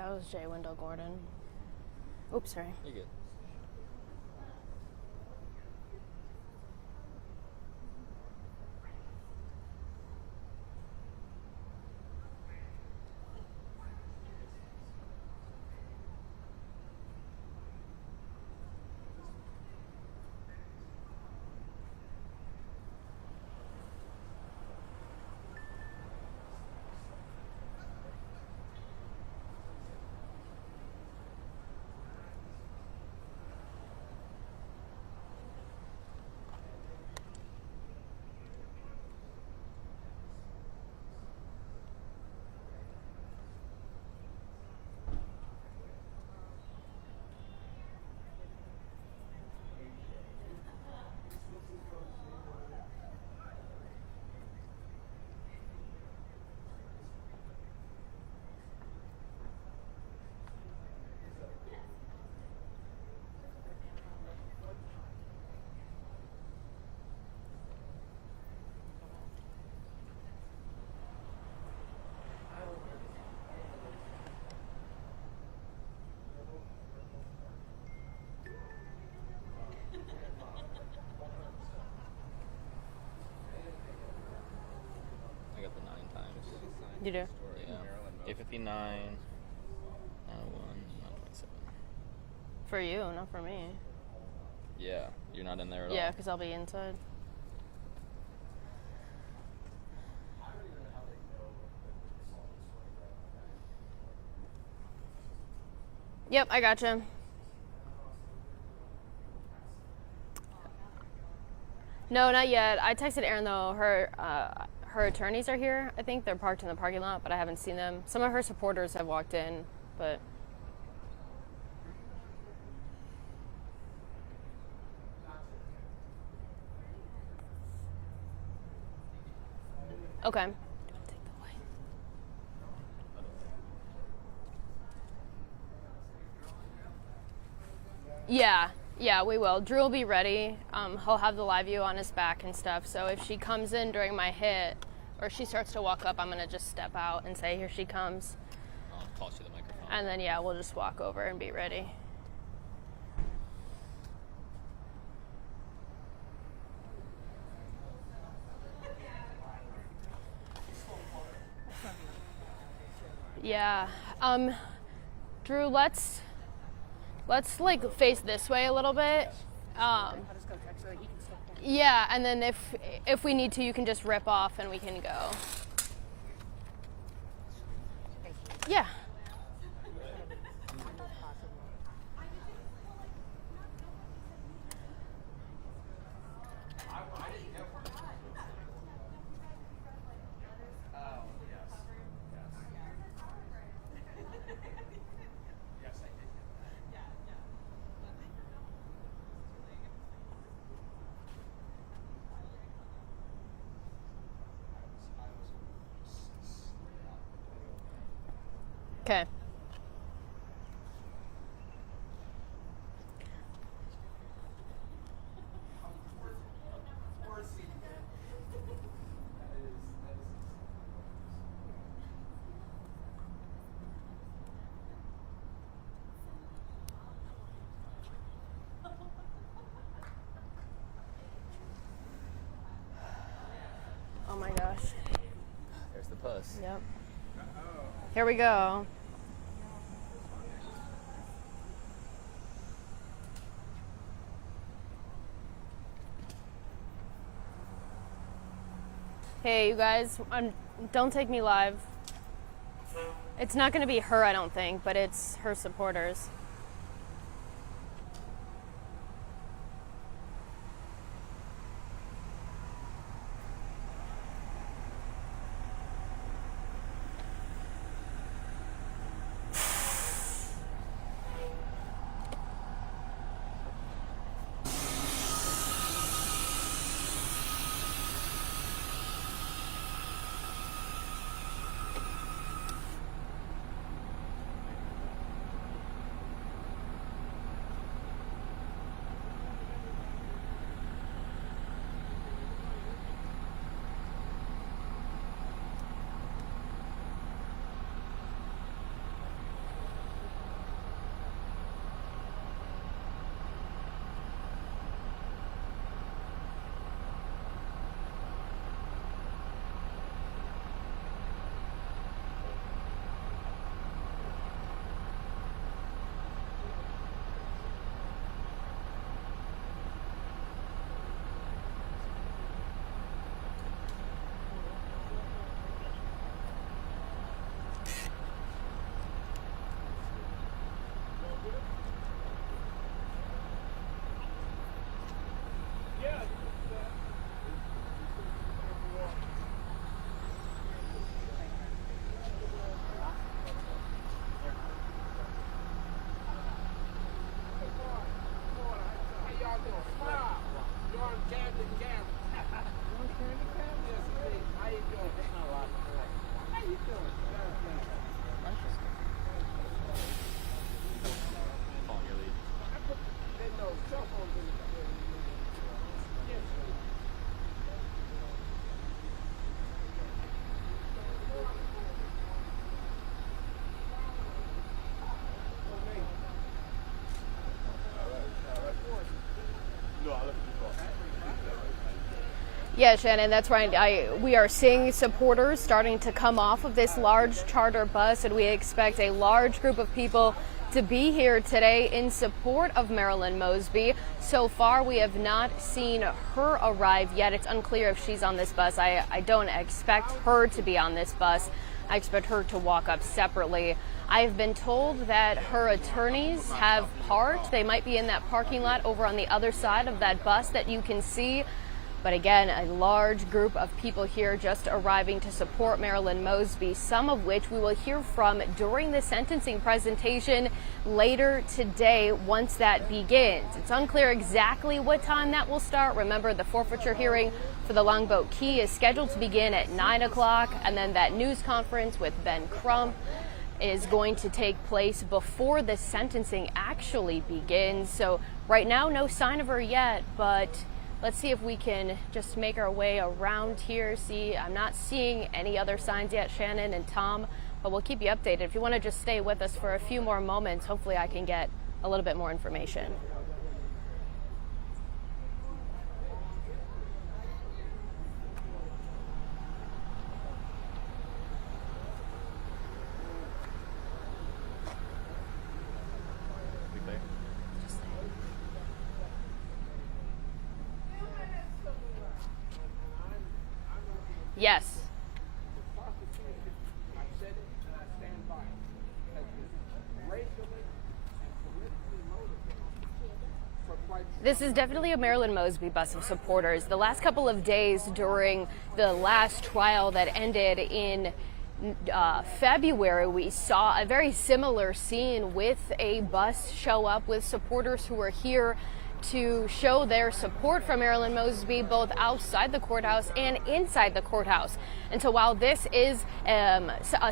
That was Jay Wendell Gordon. Oops, sorry. You're good. I got the 9 times. You do? Yeah. 859, 901, 927. For you, not for me. Yeah, you're not in there at all. Yeah, because I'll be inside. Yep, I gotcha. No, not yet. I texted Erin though. Her attorneys are here. I think they're parked in the parking lot, but I haven't seen them. Some of her supporters have walked in, but okay. Yeah, we will. Drew will be ready. He'll have the live view on his back and stuff. So if she comes in during my hit, or she starts to walk up, I'm gonna just step out and say, "Here she comes." I'll toss you the microphone. And then yeah, we'll just walk over and be ready. Yeah. Drew, let's like face this way a little bit. Yeah, and then if we need to, you can just rip off and we can go. Yeah. Okay. Oh my gosh. There's the puss. Yep. Here we go. Hey, you guys, don't take me live. It's not going to be her, I don't think, but it's her supporters. Yeah, Shannon, that's right. We are seeing supporters starting to come off of this large charter bus, and we expect a large group of people to be here today in support of Marilyn Mosby. So far, we have not seen her arrive yet. It's unclear if she's on this bus. I don't expect her to be on this bus. I expect her to walk up separately. I have been told that her attorneys have parked. They might be in that parking lot over on the other side of that bus that you can see. But again, a large group of people here just arriving to support Marilyn Mosby, some of which we will hear from during the sentencing presentation later today once that begins. It's unclear exactly what time that will start. Remember, the forfeiture hearing for the Longboat Key is scheduled to begin at 9 o'clock, and then that news conference with Ben Crump is going to take place before the sentencing actually begins. So right now, no sign of her yet, but let's see if we can just make our way around here. See, I'm not seeing any other signs yet, Shannon and Tom, but we'll keep you updated. If you want to just stay with us for a few more moments, hopefully I can get a little bit more information. Yes. This is definitely a Marilyn Mosby bus of supporters. The last couple of days during the last trial that ended in February, we saw a very similar scene with a bus show up with supporters who were here to show their support for Marilyn Mosby both outside the courthouse and inside the courthouse. And so while this is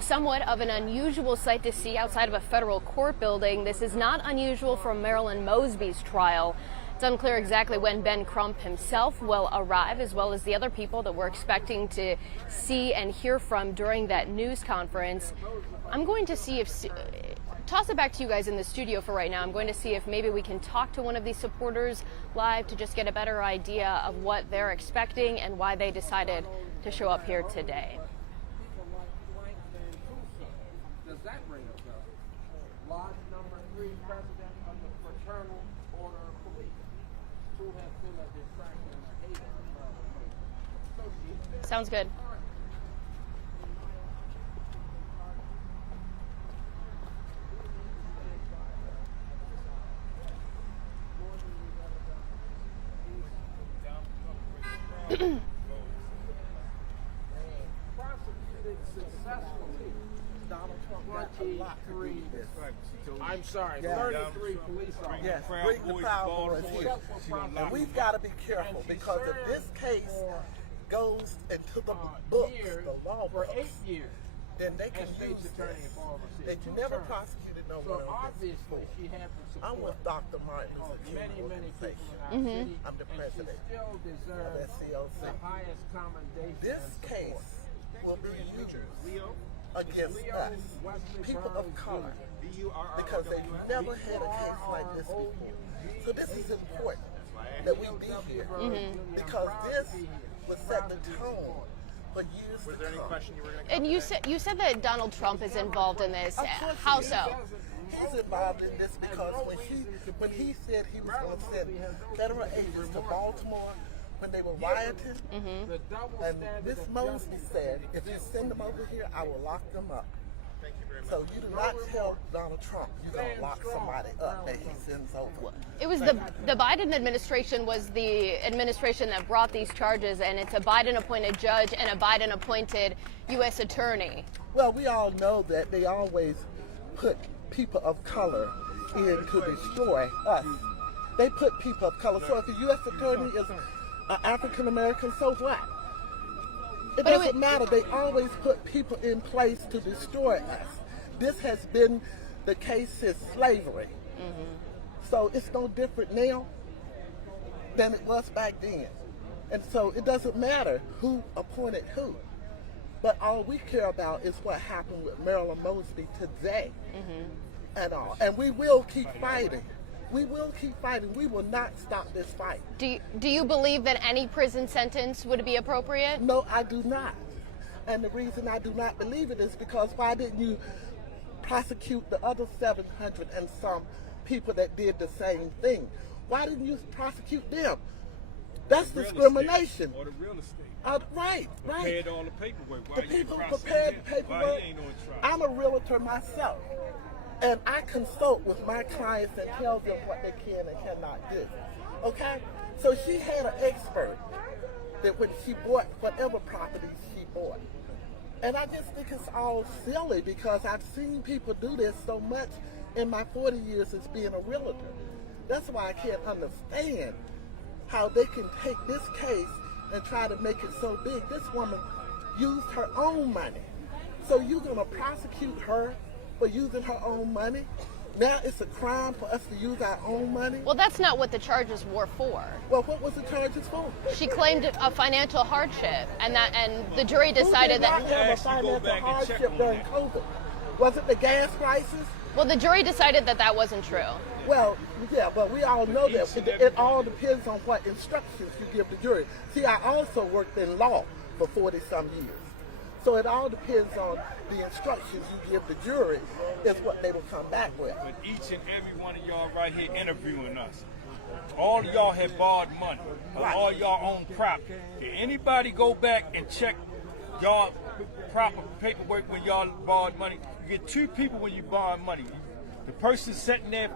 somewhat of an unusual sight to see outside of a federal court building, this is not unusual for Marilyn Mosby's trial. It's unclear exactly when Ben Crump himself will arrive, as well as the other people that we're expecting to see and hear from during that news conference. I'm going to see if toss it back to you guys in the studio for right now. I'm going to see if maybe we can talk to one of these supporters live to just get a better idea of what they're expecting and why they decided to show up here today. Does that ring a bell? Lodge number 3, president of the Fraternal Order of Police, who has been a distraction and a hater of Marilyn Mosby. Sounds good. Prosecuted successfully. Donald Trump 33. I'm sorry, 33 police officers. Yes, bring the Proud Boys here. And we've got to be careful because if this case goes into the books, the law for books, 8 years, then they can as state's use attorney this. in Baltimore City. They never prosecuted no So one on this obviously before. she had the support I'm with Dr. Martin of Luther King many people organization. in our city. I'm the and president she still of deserves SCOC. the highest commendation This and support. case will be used against us, people of color, because they've never had a case like this before. So this is important that we be here because this will set the tone for years to come. And you said that Donald Trump is involved in this. Of course he How is. so? He's involved in this because when he said he was going to send federal agents to Baltimore when they were rioting, and Miss Mosby said, if you send them over here, I will lock them up. So you do not tell Donald Trump you're going to lock somebody up that he sends over. It was the Biden administration was the administration that brought these charges, and it's a Biden-appointed judge and a Biden-appointed U.S. attorney. Well, we all know that they always put people of color in to destroy us. They put people of color. So if the U.S. attorney is African American, so what? It doesn't matter. They always put people in place to destroy us. This has been the case since slavery. So it's no different now than it was back then. And so it doesn't matter who appointed who. But all we care about is what happened with Marilyn Mosby today and all. And we will keep fighting We will keep fighting. We will not stop this fight. Do you believe that any prison sentence would be appropriate? No, I do not. And the reason I do not believe it is because why didn't you prosecute the other 700 and some people that did the same thing? Why didn't you prosecute them? That's discrimination. Or the real estate. Right. Prepared all the paperwork. Why The you people ain't prepared the prosecuting him? Why paperwork. he ain't on trial? I'm a realtor myself, and I consult with my clients and tell them what they can and cannot do. Okay? So she had an expert that when she bought whatever properties she bought. And I just think it's all silly because I've seen people do this so much in my 40 years as being a realtor. That's why I can't understand how they can take this case and try to make it so big. This woman used her own money. So you're gonna prosecute her for using her own money? Now it's a crime for us to use our own money? Well, that's not what the charges were for. Well, what was the charges for? She claimed a financial hardship, and the jury decided Who did not that. have a Actually, go financial back and check hardship on during that. COVID? Was it the gas prices? Well, the jury decided that wasn't true. Well, yeah, but we all know that Each and it every all depends on what instructions you give the jury. See, I also worked in law for 40-some years. So it all depends on the instructions you give the jury is what they will come back with. But each and every one of y'all right here interviewing us, all of y'all have borrowed money. Right. All y'all own property. Did anybody go back and check y'all proper paperwork when y'all borrowed money? You get two people when you borrow money. The person sitting there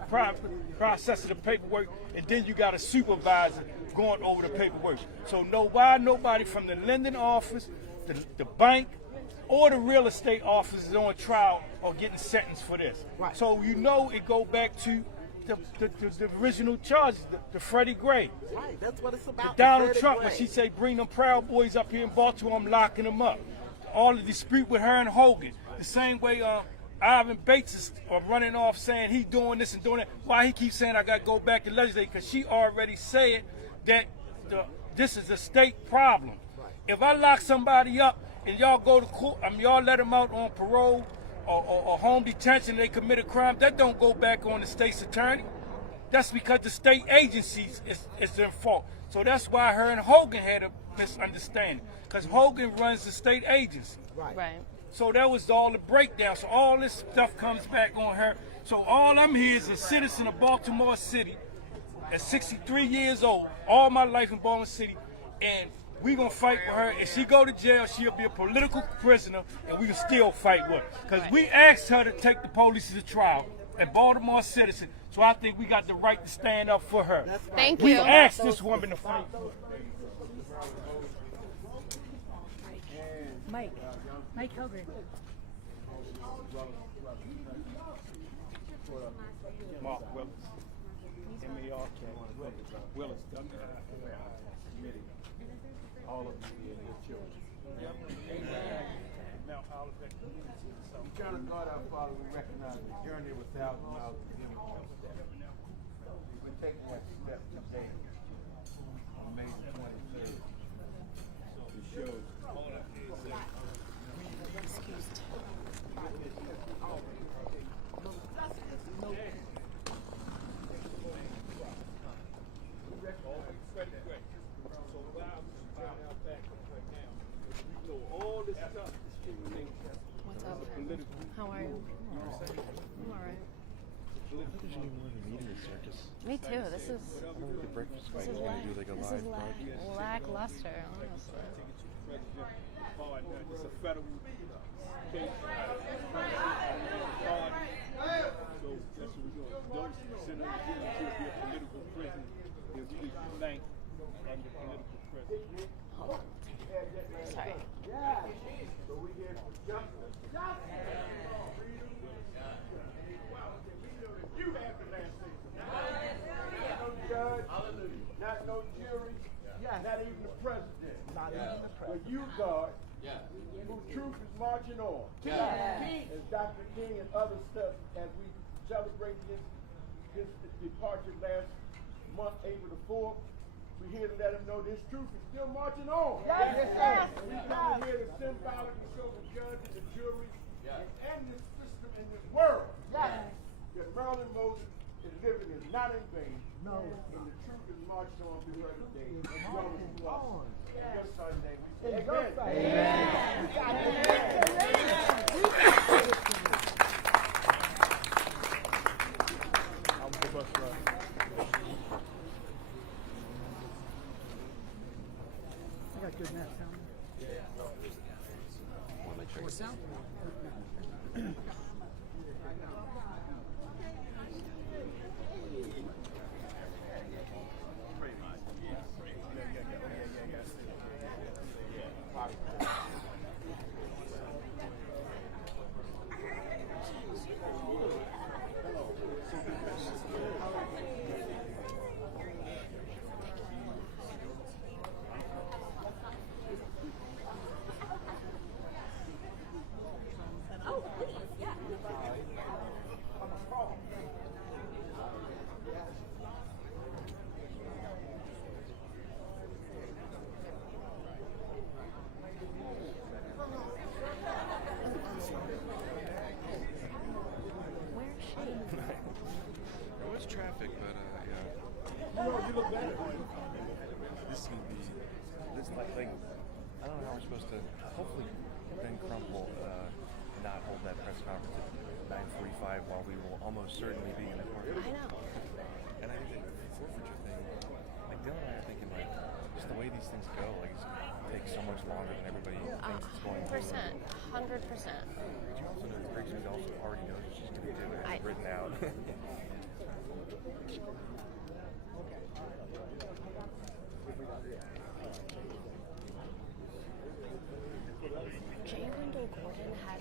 processing the paperwork, and then you got a supervisor going over the paperwork. So why nobody from the lending office, the bank, or the real estate office is on trial or getting sentenced for this? Right. So you know it go back to the original charges, the Freddie Gray. Right, that's what it's about. Donald Freddie Trump, Gray. when she say bring them Proud Boys up here in Baltimore, I'm locking them up. All the dispute with her and Hogan. The same way Ivan Bates is running off saying he doing this and doing that. Why he keeps saying I got to go back to legislate? Because she already said that this is a state problem. If I lock somebody up and y'all go to court, y'all let them out on parole or home detention, they commit a crime, that don't go back on the state's attorney. That's because the state agencies is their fault. So that's why her and Hogan had a misunderstanding. Because Hogan runs the state agency. Right. So that was all the breakdown. So all this stuff comes back on her. So all I'm here is a citizen of Baltimore City at 63 years old, all my life in Baltimore City, and we gonna fight for her. If she go to jail, she'll be a political prisoner, and we can still fight with her. Because we asked her to take the police to trial, a Baltimore citizen, so I think we got the right to stand up for her. That's right. Thank We you. asked this woman to fight for her. Mike Hogan. Mark Willis. M-A-R-K. Willis. W-I-L-L-I. All of you and your children. Now, all of that. Eternal God, our Father, we recognize the journey of 1,000 miles of beginning comes. We're taking that step today on May the 23rd. It shows all of this. All this stuff discrimination. What's up? How are you? I'm all right. Me too. This is lackluster, honestly. It's a federal case. So that's what we're doing. Those who send them to be a political prison, they'll be blank under political prison. Hold on. Sorry. So we get justice. You have the last say. Not no judge, not no jury, not even the president. Not even the But president. you, God, who truth is marching on. As Dr. King and others stuff, as we celebrate his departure last month, April the 4th, we're here to let them know this truth is still marching on. And we come here to symbolically show the judge and the jury and this system in this world that Marilyn Mosby is living his not in vain. No. And the truth is marched on through her today. Good Sunday. I got good net sound. More sound? There was traffic, but yeah. You look better. This is gonna be this like I don't know how we're supposed to. Hopefully, Ben Crump will not hold that press conference at 9:45 while we will almost certainly be in the courtroom. I know. And I think that the forfeiture thing, like Dylan and I are thinking like just the way these things go, like it's gonna take so much longer than everybody thinks it's going to. 100%. Did you also know that Greg Smith also already knows she's going to do it? It's written out. Jay Wendell Gordon had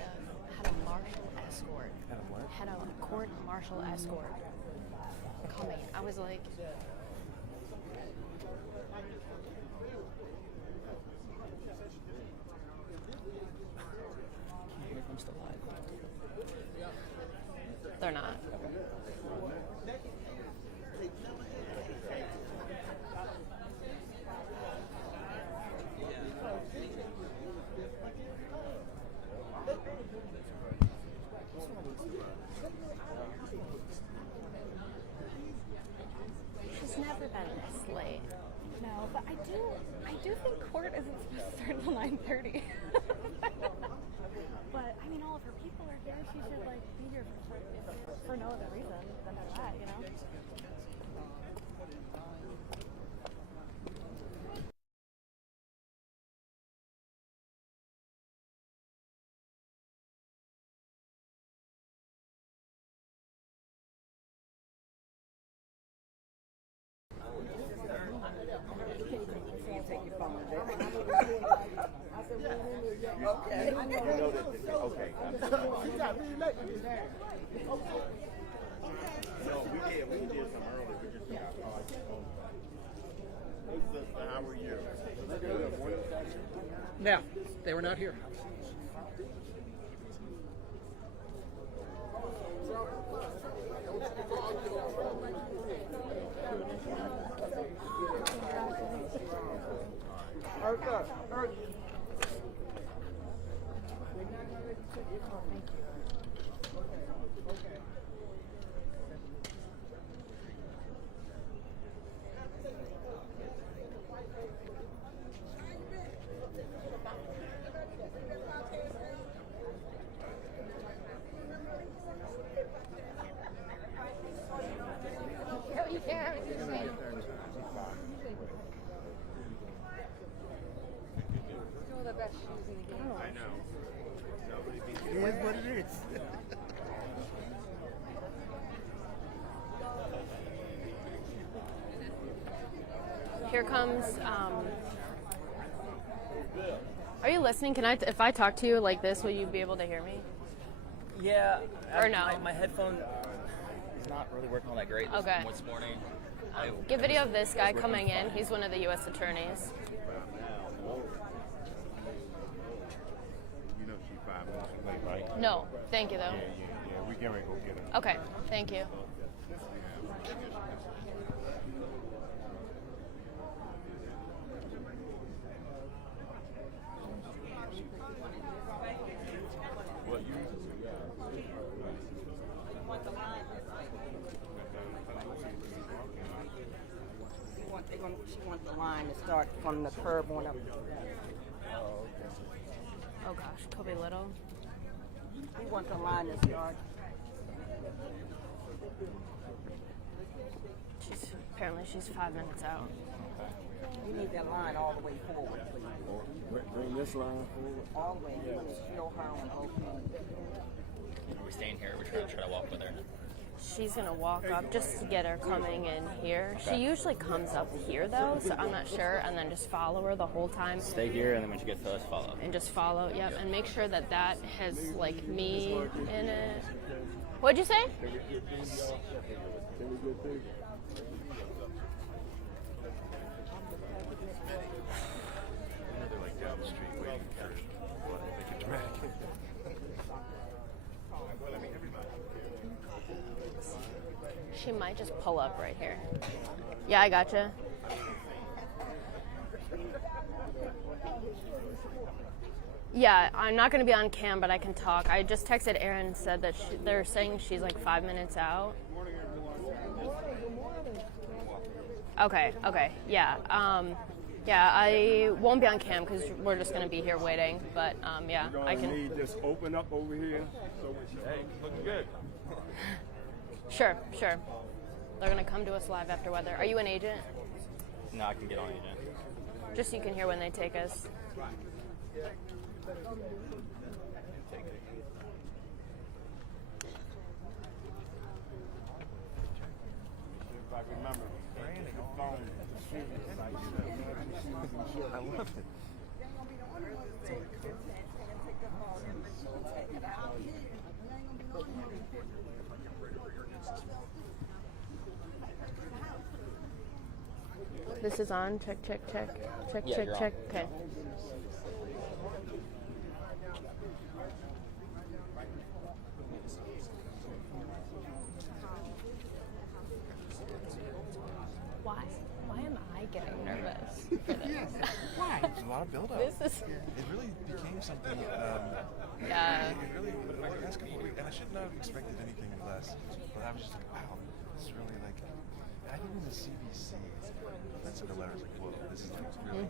a martial escort. Had a what? Had a court martial escort coming. I was like, I'm still live. they're not. She's never been this late. No, but I do think court isn't supposed to start until 9:30. But I mean, all of her people are here. She should like be here for no other reason than for that, you know. Okay. Okay. You got me late. No, we did some early. We just got caught. Hey, sister, how are you? Yeah, they were not here. I know. It is what it is. Here comes. Are you listening? Can I? If I talk to you like this, will you be able to hear me? Yeah. Or no? My headphone is not really working all that great Okay. this morning. Give video of this guy coming in. He's one of the U.S. attorneys. You know she's 5 minutes late, right? No, thank you though. Yeah. We can't go get her. Okay, thank you. She wants the line to start from the curb on up. Oh gosh, Kobe Little. We want the line to start. Apparently she's 5 minutes out. We need that line all the way forward, please. Bring this line forward. All the way. We want to show her on both ends. Are we staying here? We're trying to walk with her. She's gonna walk up just to get her coming in here. She usually comes up here though, so I'm not sure, and then just follow her the whole time. Stay here, and then when you get close, follow. And just follow, yep, and make sure that that has like me in it. What'd you say? They're like down the street waiting for what they can drag. She might just pull up right here. Yeah, I gotcha. Yeah, I'm not going to be on cam, but I can talk. I just texted Aaron and said that they're saying she's like 5 minutes out. Okay, yeah. Yeah, I won't be on cam because we're just going to be here waiting. But yeah, I can. Just open up over here. Hey, looking good. Sure. They're going to come to us live after weather. Are you an agent? No, I can get on agent. Just so you can hear when they take us. If I remember, the phone. I love it. This is on. Check. Yeah, you're on. Okay. Why am I getting nervous for this? Why? There's a lot of build-up. This is. It really became something. Yeah. It really, like, the last couple of weeks, and I should not have expected anything less. But I was just like, wow, this is really like. I think in the CBC, that's in the letters like, whoa, this is like really.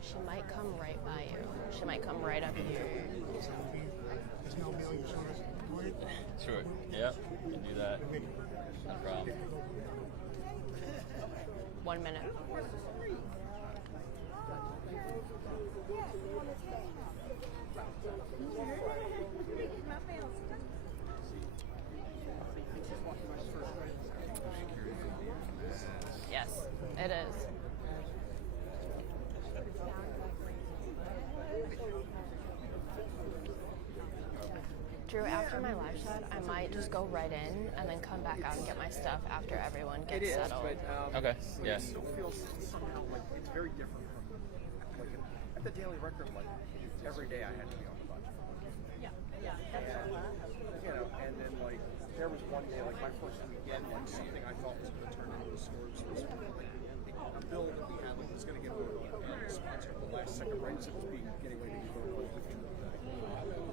She might come right by you. She might come right up here. Sure. Yep. You can do that. No problem. 1 minute. Yes, it is. Drew, after my live shot, I might just go right in and then come back out and get my stuff after everyone gets It is, settled. but Okay. Yeah. it still feels somehow like it's very different from like at the Daily Record. Like every day I had to be on the bus. Yeah. You know, and then like there was one day, like my first weekend, like something I thought was going to turn into a story. So it was like a bill that we had like was going to get voted on and sponsored the last second rights it was getting ready to be voted on.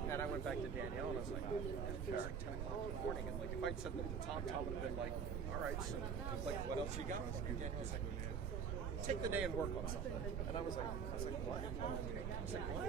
And I went back to Danielle and I was like, it was like 10 o'clock in the morning. And like if I'd said that to Tom would have been like, all right, so like what else you got? And Danielle's like, take the day and work on something. And I was like, what? I was like, what?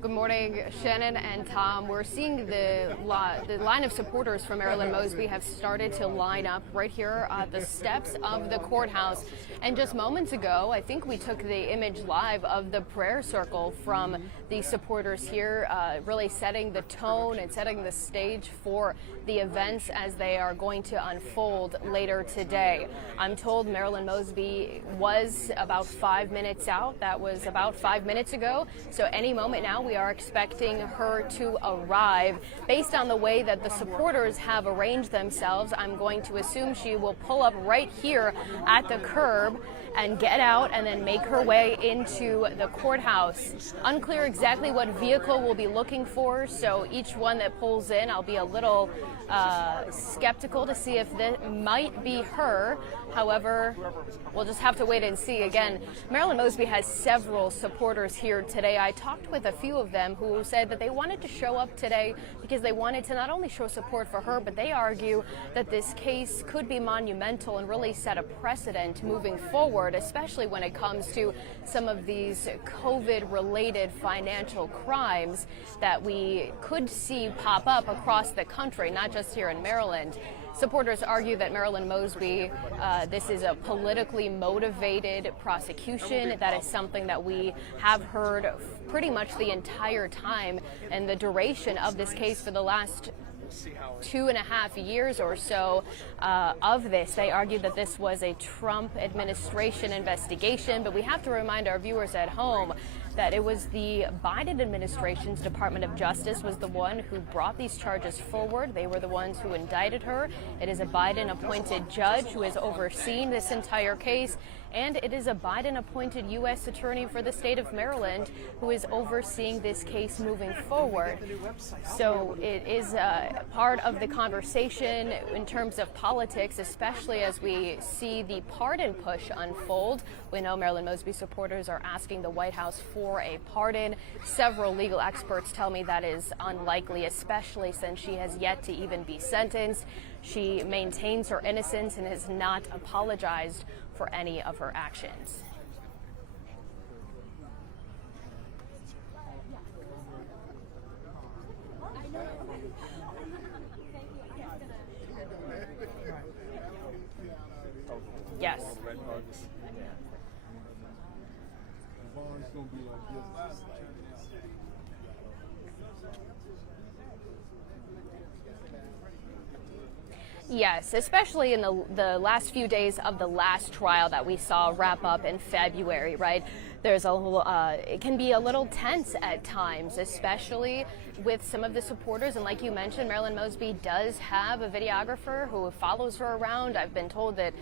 Good morning, Shannon and Tom. We're seeing the line of supporters from Marilyn Mosby have started to line up right here at the steps of the courthouse. And just moments ago, I think we took the image live of the prayer circle from the supporters here, really setting the tone and setting the stage for the events as they are going to unfold later today. I'm told Marilyn Mosby was about 5 minutes out. That was about 5 minutes ago. So any moment now, we are expecting her to arrive. Based on the way that the supporters have arranged themselves, I'm going to assume she will pull up right here at the curb and get out and then make her way into the courthouse. Unclear exactly what vehicle we'll be looking for, so each one that pulls in, I'll be a little skeptical to see if this might might be her. However, we'll just have to wait and see. Again, Marilyn Mosby has several supporters here today. I talked with a few of them who said that they wanted to show up today because they wanted to not only show support for her, but they argue that this case could be monumental and really set a precedent moving forward, especially when it comes to some of these COVID-related financial crimes that we could see pop up across the country, not just here in Maryland. Supporters argue that Marilyn Mosby, this is a politically motivated prosecution. That is something that we have heard pretty much the entire time and the duration of this case for the last 2.5 years or so of this. They argued that this was a Trump administration investigation, but we have to remind our viewers at home that it was the Biden administration's Department of Justice was the one who brought these charges forward. They were the ones who indicted her. It is a Biden-appointed judge who has overseen this entire case, and it is a Biden-appointed U.S. attorney for the state of Maryland who is overseeing this case moving forward. So it is part of the conversation in terms of politics, especially as we see the pardon push unfold. We know Marilyn Mosby supporters are asking the White House for a pardon. Several legal experts tell me that is unlikely, especially since she has yet to even be sentenced. She maintains her innocence and has not apologized for any of her actions. Yes. Yes, especially in the last few days of the last trial that we saw wrap up in February, right? There's a little, it can be a little tense at times, especially with some of the supporters. And like you mentioned, Marilyn Mosby does have a videographer who follows her around. I've been told that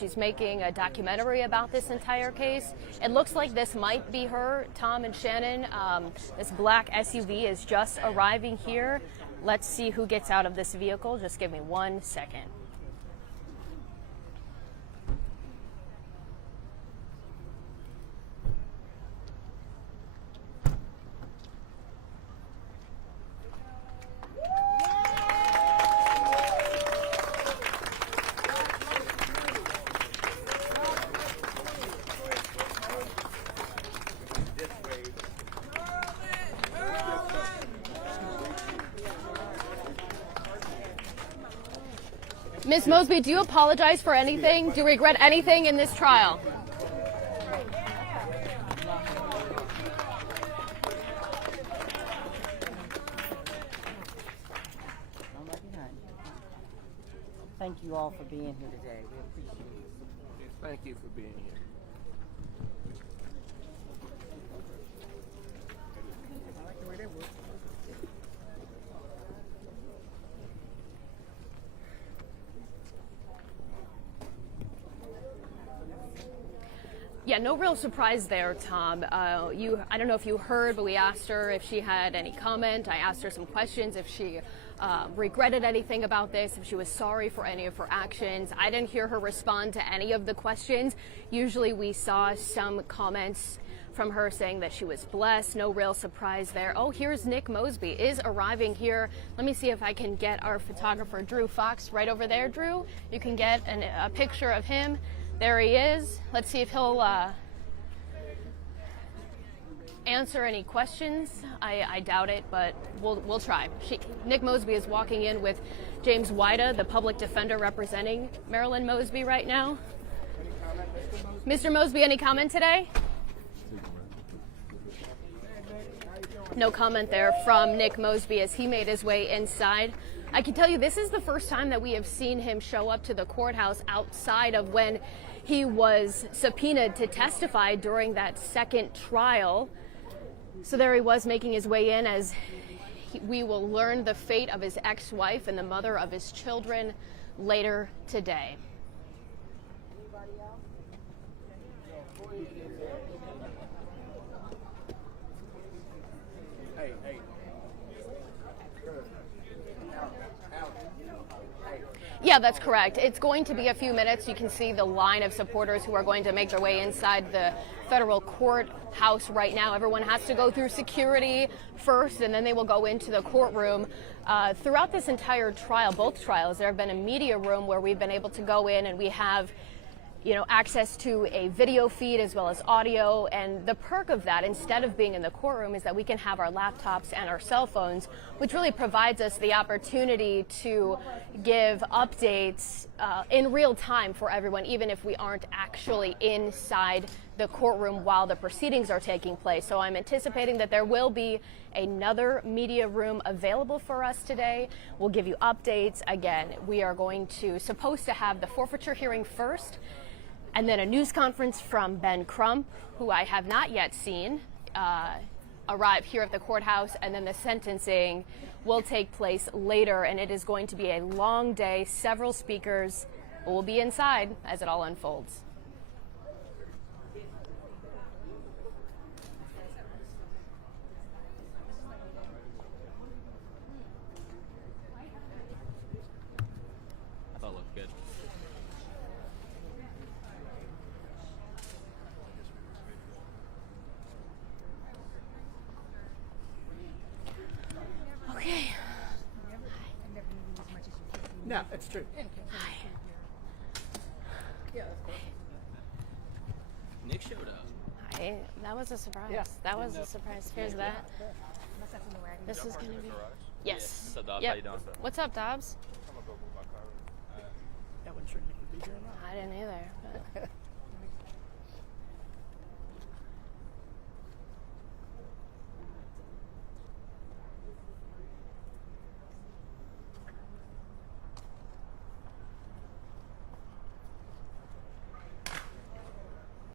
she's making a documentary about this entire case. It looks like this might be her, Tom and Shannon. This black SUV is just arriving here. Let's see who gets out of this vehicle. Just give me 1 second. Ms. Mosby, do you apologize for anything? Do you regret anything in this trial? Thank you all for being here today. We appreciate it. Thank you for being here. Yeah, no real surprise there, Tom. I don't know if you heard, but we asked her if she had any comment. I asked her some questions, if she regretted anything about this, if she was sorry for any of her actions. I didn't hear her respond to any of the questions. Usually we saw some comments from her saying that she was blessed. No real surprise there. Oh, here's Nick Mosby is arriving here. Let me see if I can get our photographer, Drew Fox, right over there. Drew, you can get a picture of him. There he is. Let's see if he'll answer any questions. I doubt it, but we'll try. Nick Mosby is walking in with James Wida, the public defender representing Marilyn Mosby right now. Mr. Mosby, any comment today? No comment there from Nick Mosby as he made his way inside. I can tell you this is the first time that we have seen him show up to the courthouse outside of when he was subpoenaed to testify during that second trial. So there he was making his way in as we will learn the fate of his ex-wife and the mother of his children later today. Yeah, that's correct. It's going to be a few minutes. You can see the line of supporters who are going to make their way inside the federal courthouse right now. Everyone has to go through security first, and then they will go into the courtroom. Throughout this entire trial, both trials, there have been a media room where we've been able to go in, and we have access to a video feed as well as audio. And the perk of that, instead of being in the courtroom, is that we can have our laptops and our cell phones, which really provides us the opportunity to give updates in real time for everyone, even if we aren't actually inside the courtroom while the proceedings are taking place. So I'm anticipating that there will be another media room available for us today. We'll give you updates. Again, we are supposed to have the forfeiture hearing first, and then a news conference from Ben Crump, who I have not yet seen, arrive here at the courthouse, and then the sentencing will take place later, and it is going to be a long day, several speakers. We'll be inside as it all unfolds. I thought it looked good. Okay. No, it's true. Nick showed up. Hi. That was a surprise. Yeah. That was a surprise. Here's that. This is going to be. Yes. What's up, Dobbs? Yep. How you doing? What's up, Dobbs? That one sure you could be here or not. I didn't either.